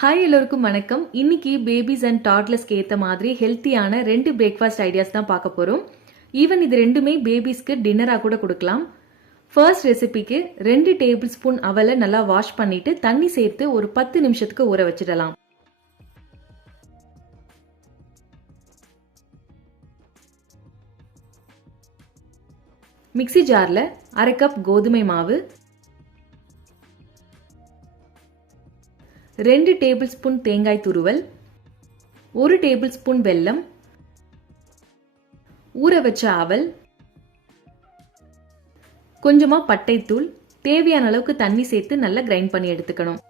Hi எல்லோருக்கும் வணக்கம். இன்னைக்கு பேபிஸ் அண்ட் டாட்லஸ்க்கு ஏற்ற மாதிரி ஹெல்த்தியான ரெண்டு பிரேக்ஃபாஸ்ட் ஐடியாஸ் தான் பார்க்க போகிறோம் ஈவன் இது ரெண்டுமே பேபிஸ்க்கு டின்னராக கூட கொடுக்கலாம். ஃபர்ஸ்ட் ரெசிபிக்கு ரெண்டு டேபிள் ஸ்பூன் அவலை நல்லா வாஷ் பண்ணிட்டு தண்ணி சேர்த்து ஒரு பத்து நிமிஷத்துக்கு ஊற வச்சிடலாம். மிக்ஸி ஜாரில் அரை கப் கோதுமை மாவு ரெண்டு டேபிள் ஸ்பூன் தேங்காய் துருவல் ஒரு டேபிள் ஸ்பூன் வெல்லம் ஊற வச்ச அவல் கொஞ்சமாக பட்டைத்தூள் தேவையான அளவுக்கு தண்ணி சேர்த்து நல்லா கிரைண்ட் பண்ணி எடுத்துக்கணும்.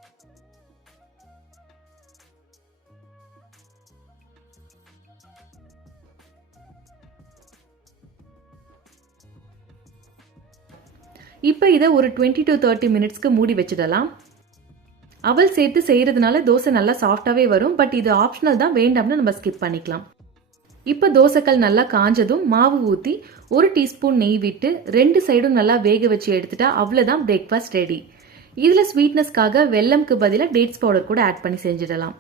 இப்போ இதை ஒரு டுவெண்ட்டி டு தேர்ட்டி மினிட்ஸ்க்கு மூடி வச்சிடலாம். அவள் சேர்த்து செய்கிறதுனால தோசை நல்லா சாஃப்டாகவே வரும். பட் இது ஆப்ஷனல் தான். வேண்டாம்னு நம்ம ஸ்கிப் பண்ணிக்கலாம். இப்போ தோசைக்கல் நல்லா காஞ்சதும் மாவு ஊற்றி ஒரு டீஸ்பூன் நெய் விட்டு ரெண்டு சைடும் நல்லா வேக வச்சு எடுத்துட்டா அவ்வளோதான் பிரேக்ஃபாஸ்ட் ரெடி இதில் ஸ்வீட்னஸ்க்காக வெல்லம்க்கு பதிலாக டேட்ஸ் பவுடர் கூட ஆட் பண்ணி செஞ்சிடலாம்.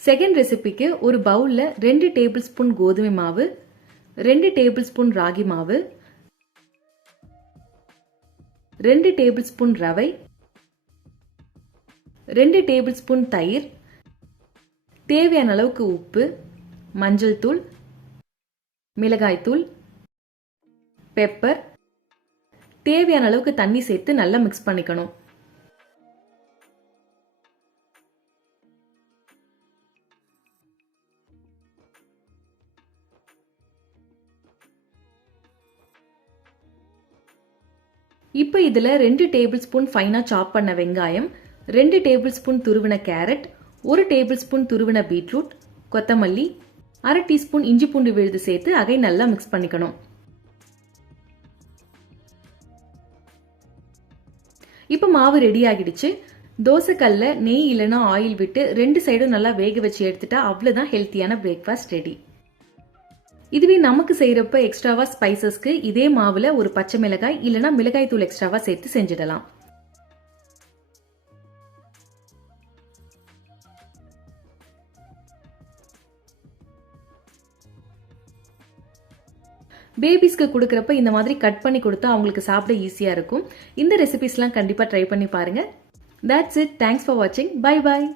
செகண்ட் ரெசிபிக்கு ஒரு பவுலில் ரெண்டு டேபிள் ஸ்பூன் கோதுமை மாவு ரெண்டு டேபிள் ஸ்பூன் ராகி மாவு ரெண்டு டேபிள் ஸ்பூன் ரவை ரெண்டு டேபிள் ஸ்பூன் தயிர் தேவையான அளவுக்கு உப்பு மஞ்சள் தூள் மிளகாய்த்தூள் பெப்பர் தேவையான அளவுக்கு தண்ணி சேர்த்து நல்லா மிக்ஸ் பண்ணிக்கணும். இப்போ இதில் ரெண்டு டேபிள் ஸ்பூன் ஃபைனாக சாப் பண்ண வெங்காயம் ரெண்டு டேபிள் ஸ்பூன் துருவின கேரட் ஒரு டேபிள் ஸ்பூன் துருவின பீட்ரூட் கொத்தமல்லி அரை டீஸ்பூன் இஞ்சி பூண்டு விழுது சேர்த்து அதை நல்லா மிக்ஸ் பண்ணிக்கணும். இப்போ மாவு ரெடி ஆகிடுச்சு. தோசைக்கல்ல நெய் இல்லைன்னா ஆயில் விட்டு ரெண்டு சைடும் நல்லா வேக வச்சு எடுத்துட்டா அவ்வளோதான் ஹெல்த்தியான பிரேக்ஃபாஸ்ட் ரெடி இதுவே நமக்கு செய்கிறப்ப எக்ஸ்ட்ராவா ஸ்பைசஸ்க்கு இதே மாவில் ஒரு பச்சை மிளகாய் இல்லைனா மிளகாய் தூள் எக்ஸ்ட்ராவா சேர்த்து செஞ்சிடலாம். பேபிஸ்க்கு கொடுக்குறப்ப இந்த மாதிரி கட் பண்ணி கொடுத்தா அவங்களுக்கு சாப்பிட ஈஸியாக இருக்கும். இந்த ரெசிபிஸ்லாம் கண்டிப்பாக ட்ரை பண்ணி பாருங்கள் தட்ஸ் இட் தேங்க்ஸ் ஃபார் வாட்சிங் பை பாய்